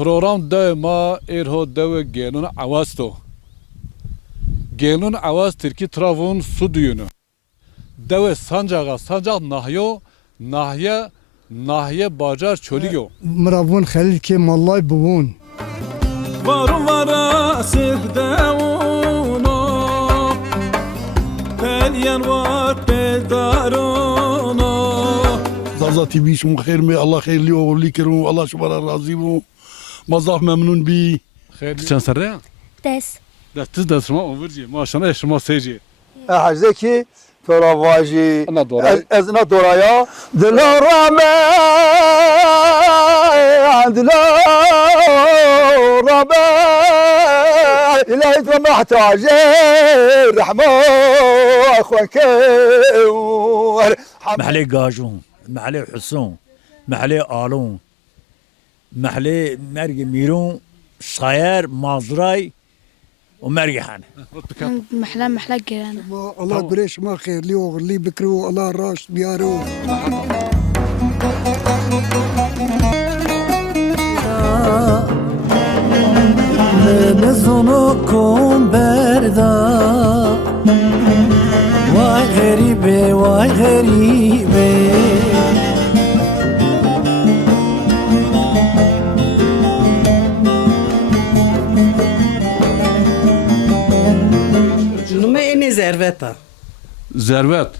program de ma erho de gelun avasto. Gelun avaz Türkiye Travun su düğünü. Deve Sancağa Sancak Nahye Bacar Çölüyo. مرابون خلیل که مالای بوون Varvara sevdavuna Pelyen var pedaruna زازاتي بيش خير مي الله خير لي ولي كرو الله شبارا راضي بو مزاح ممنون بي Sen sarı? Des. Destiz de şuma overci. Maşallah şuma seyci. حجزكي ترى واجي أنا دوراي. أزنا دورايا دلورامي دلورامي إلهي ما احتاج رحمة أخوك محلي قاجون محلي حسون محلي آلون محلي مرق ميرون صاير مازراي ومرق حان محلى جيرانه الله بريش ما خير لي وغلي بكرو الله راش بيارو Mezunu kon berda Vay garibe vay garibe Numeni Zerveta. Zervet.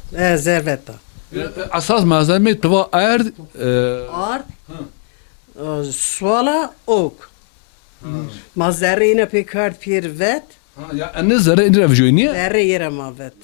Zerveta. Asas malzeme tıva erd. Art. Suala ok. Ma zerre yine pekard pir vet. Ya anne zerre indire vücudu niye? Zerre yere ma vet.